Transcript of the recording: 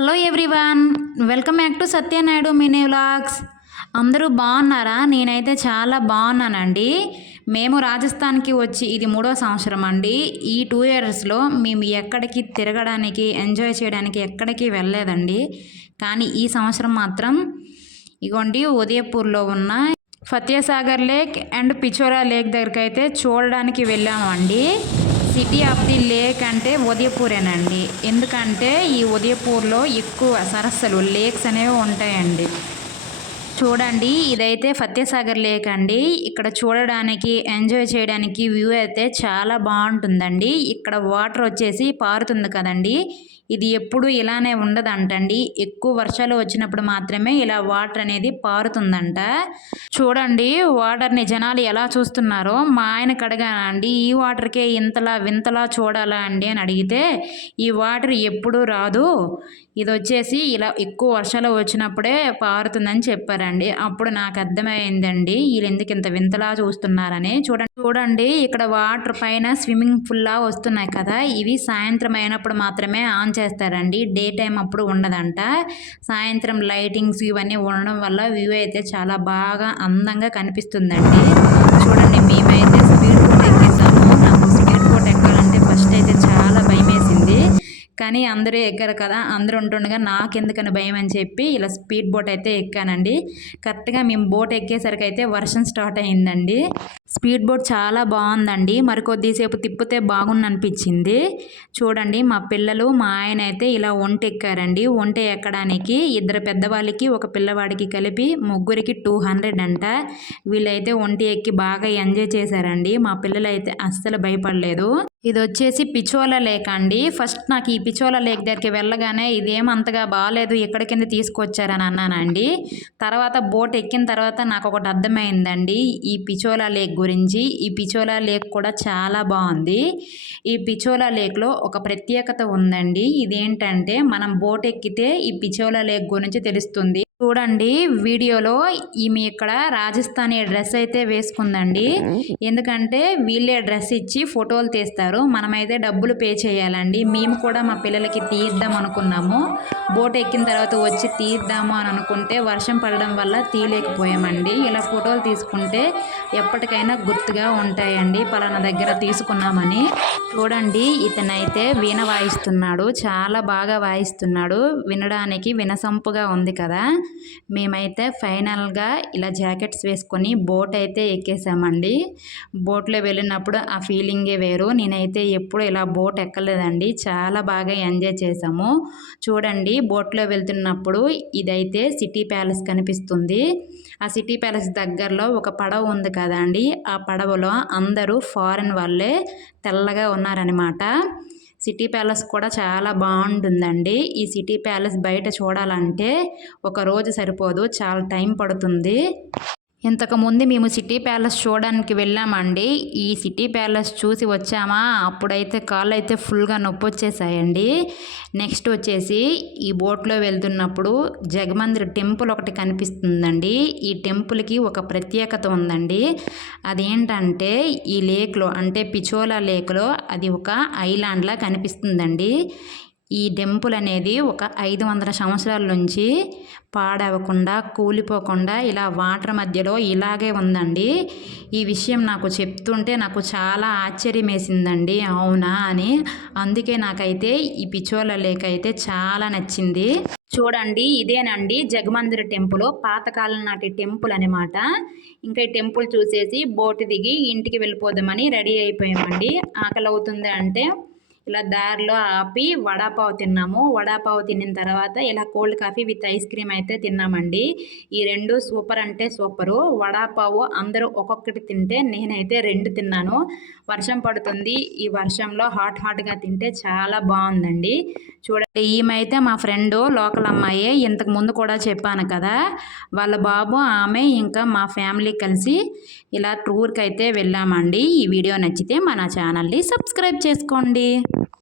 Hello everyone welcome back to Satyanaidu mini vlogs. అందరూ బాగున్నారా? నేనైతే చాలా బాగున్నానండి. మేము రాజస్థాన్కి వచ్చి ఇది మూడో సంవత్సరం అండి. ఈ టూ ఇయర్స్లో మేము ఎక్కడికి తిరగడానికి ఎంజాయ్ చేయడానికి ఎక్కడికి వెళ్ళలేదండి. కానీ ఈ సంవత్సరం మాత్రం ఇగోండి ఉదయపూర్లో ఉన్న Fatehsagar lake and Pichola lake దగ్గరికి అయితే చూడడానికి వెళ్ళామండి. సిటీ ఆఫ్ ది లేక్ అంటే ఉదయపూరేనండి. ఎందుకంటే ఈ ఉదయపూర్లో ఎక్కువ సరస్సులు లేక్స్ అనేవి ఉంటాయండి. చూడండి. ఇదైతే ఫతేసాగర్ లేక్ అండి. ఇక్కడ చూడడానికి ఎంజాయ్ చేయడానికి వ్యూ అయితే చాలా బాగుంటుందండి. ఇక్కడ వాటర్ వచ్చేసి పారుతుంది కదండి. ఇది ఎప్పుడు ఇలానే ఉండదంటండి. ఎక్కువ వర్షాలు వచ్చినప్పుడు మాత్రమే ఇలా వాటర్ అనేది పారుతుందంట. చూడండి వాటర్ని జనాలు ఎలా చూస్తున్నారో. మా ఆయన కడగానండి ఈ వాటర్కే ఇంతలా వింతలా చూడాలా అండి? అని అడిగితే ఈ వాటర్ ఎప్పుడూ రాదు. ఇది వచ్చేసి ఇలా ఎక్కువ వర్షాలు వచ్చినప్పుడే పారుతుందని చెప్పారండి. అప్పుడు నాకు అర్థమైందండి. వీళ్ళు ఎందుకు ఇంత వింతలా చూస్తున్నారని. చూడండి చూడండి. ఇక్కడ వాటర్ పైన స్విమ్మింగ్ పూల్లా వస్తున్నాయి కదా. ఇవి సాయంత్రం అయినప్పుడు మాత్రమే ఆన్ చేస్తారండి. డే టైం అప్పుడు ఉండదంట. సాయంత్రం లైటింగ్స్ ఇవన్నీ ఉండడం వల్ల వ్యూ అయితే చాలా బాగా అందంగా కనిపిస్తుందండి. చూడండి మేమైతే స్పీడ్ బోట్ ఎక్కేసాము నాకు స్పీడ్ బోట్ ఎక్కాలంటే ఫస్ట్ అయితే చాలా భయం వేసింది కానీ అందరూ ఎక్కారు కదా అందరూ ఉంటుండగా నాకెందుకని భయం అని చెప్పి ఇలా స్పీడ్ బోట్ అయితే ఎక్కానండి. కరెక్ట్గా మేము బోట్ ఎక్కేసరికి అయితే వర్షం స్టార్ట్ అయిందండి. స్పీడ్ బోట్ చాలా బాగుందండి. మరి కొద్దిసేపు తిప్పితే బాగుంది అనిపించింది చూడండి మా పిల్లలు మా ఆయన అయితే ఇలా ఒంట ఎక్కారండి. ఒంట ఎక్కడానికి ఇద్దరు పెద్దవాళ్ళకి ఒక పిల్లవాడికి కలిపి ముగ్గురికి టూ హండ్రెడ్ అంట. వీళ్ళైతే ఒంటి ఎక్కి బాగా ఎంజాయ్ చేశారండి. మా పిల్లలు అయితే అస్సలు భయపడలేదు. ఇది వచ్చేసి పిచోల లేక్ అండి. ఫస్ట్ నాకు ఈ పిచోల లేక్ దగ్గరికి వెళ్ళగానే ఇదేం అంతగా బాగాలేదు ఎక్కడి కింద తీసుకొచ్చారని అన్నానండి. తర్వాత బోట్ ఎక్కిన తర్వాత నాకు ఒకటి అర్థమైందండి. ఈ పిచోలా లేక్ గురించి ఈ పిచోలా లేక్ కూడా చాలా బాగుంది. ఈ పిచోలా లేక్లో ఒక ప్రత్యేకత ఉందండి. ఇదేంటంటే మనం బోట్ ఎక్కితే ఈ పిచోలా లేక్ గురించి తెలుస్తుంది. చూడండి వీడియోలో ఈమె ఇక్కడ రాజస్థానీ డ్రెస్ అయితే వేసుకుందండి. ఎందుకంటే వీళ్ళే డ్రెస్ ఇచ్చి ఫోటోలు తీస్తారు. మనమైతే డబ్బులు పే చేయాలండి. మేము కూడా మా పిల్లలకి తీద్దాం అనుకున్నాము. బోట్ ఎక్కిన తర్వాత వచ్చి తీద్దాము అని అనుకుంటే వర్షం పడడం వల్ల తీయలేకపోయామండి. ఇలా ఫోటోలు తీసుకుంటే ఎప్పటికైనా గుర్తుగా ఉంటాయండి. పలానా దగ్గర తీసుకున్నామని. చూడండి ఇతనైతే వీణ వాయిస్తున్నాడు. చాలా బాగా వాయిస్తున్నాడు. వినడానికి వినసంపుగా ఉంది కదా. మేమైతే ఫైనల్గా ఇలా జాకెట్స్ వేసుకొని బోట్ అయితే ఎక్కేసామండి. బోట్లో వెళ్ళినప్పుడు ఆ ఫీలింగే వేరు. నేనైతే ఎప్పుడు ఇలా బోట్ ఎక్కలేదండి. చాలా బాగా ఎంజాయ్ చేసాము. చూడండి బోట్లో వెళ్తున్నప్పుడు ఇదైతే సిటీ ప్యాలెస్ కనిపిస్తుంది. ఆ సిటీ ప్యాలెస్ దగ్గరలో ఒక పడవ ఉంది కదండి. ఆ పడవలో అందరూ ఫారెన్ వాళ్ళే తెల్లగా ఉన్నారనమాట సిటీ ప్యాలెస్ కూడా చాలా బాగుంటుందండి. ఈ సిటీ ప్యాలెస్ బయట చూడాలంటే ఒక రోజు సరిపోదు. చాలా టైం పడుతుంది. ఇంతకుముందు మేము సిటీ ప్యాలెస్ చూడడానికి వెళ్ళామండి. ఈ సిటీ ప్యాలెస్ చూసి వచ్చామా? అప్పుడైతే కాళ్ళు అయితే ఫుల్గా నొప్పి వచ్చేసాయండి నెక్స్ట్ వచ్చేసి ఈ బోట్లో వెళ్తున్నప్పుడు జగమందిర్ టెంపుల్ ఒకటి కనిపిస్తుందండి. ఈ టెంపుల్కి ఒక ప్రత్యేకత ఉందండి. అదేంటంటే ఈ లేక్లో అంటే పిచోలా లేక్లో అది ఒక ఐలాండ్లా కనిపిస్తుందండి. ఈ టెంపుల్ అనేది ఒక ఐదు వందల సంవత్సరాల నుంచి పాడవకుండా కూలిపోకుండా ఇలా వాటర్ మధ్యలో ఇలాగే ఉందండి. ఈ విషయం నాకు చెప్తుంటే నాకు చాలా ఆశ్చర్యం వేసిందండి అవునా అని. అందుకే నాకైతే ఈ పిచోళ్ళ లేక అయితే చాలా నచ్చింది. చూడండి ఇదేనండి జగమందిర టెంపుల్. పాతకాలం నాటి టెంపుల్ అనమాట ఇంకా ఈ టెంపుల్ చూసేసి బోటు దిగి ఇంటికి వెళ్ళిపోదామని రెడీ అయిపోయామండి. ఆకలి అవుతుంది అంటే ఇలా దారిలో ఆపి వడాపావు తిన్నాము. వడాపావు తిన్న తర్వాత ఇలా cold coffee with ice cream అయితే తిన్నామండి. ఈ రెండు సూపర్ అంటే సూపరు. వడాపావు అందరూ ఒక్కొక్కటి తింటే నేనైతే రెండు తిన్నాను. వర్షం పడుతుంది. ఈ వర్షంలో హాట్ హాట్గా తింటే చాలా బాగుందండి. చూడండి ఈమె మా ఫ్రెండ్ లోకల్ అమ్మాయి. ఇంతకు ముందు కూడా చెప్పాను కదా వాళ్ళ బాబు ఆమె ఇంకా మా ఫ్యామిలీ కలిసి ఇలా టూర్కి అయితే వెళ్ళామండి. ఈ వీడియో నచ్చితే మన ఛానల్ని సబ్స్క్రైబ్ చేసుకోండి.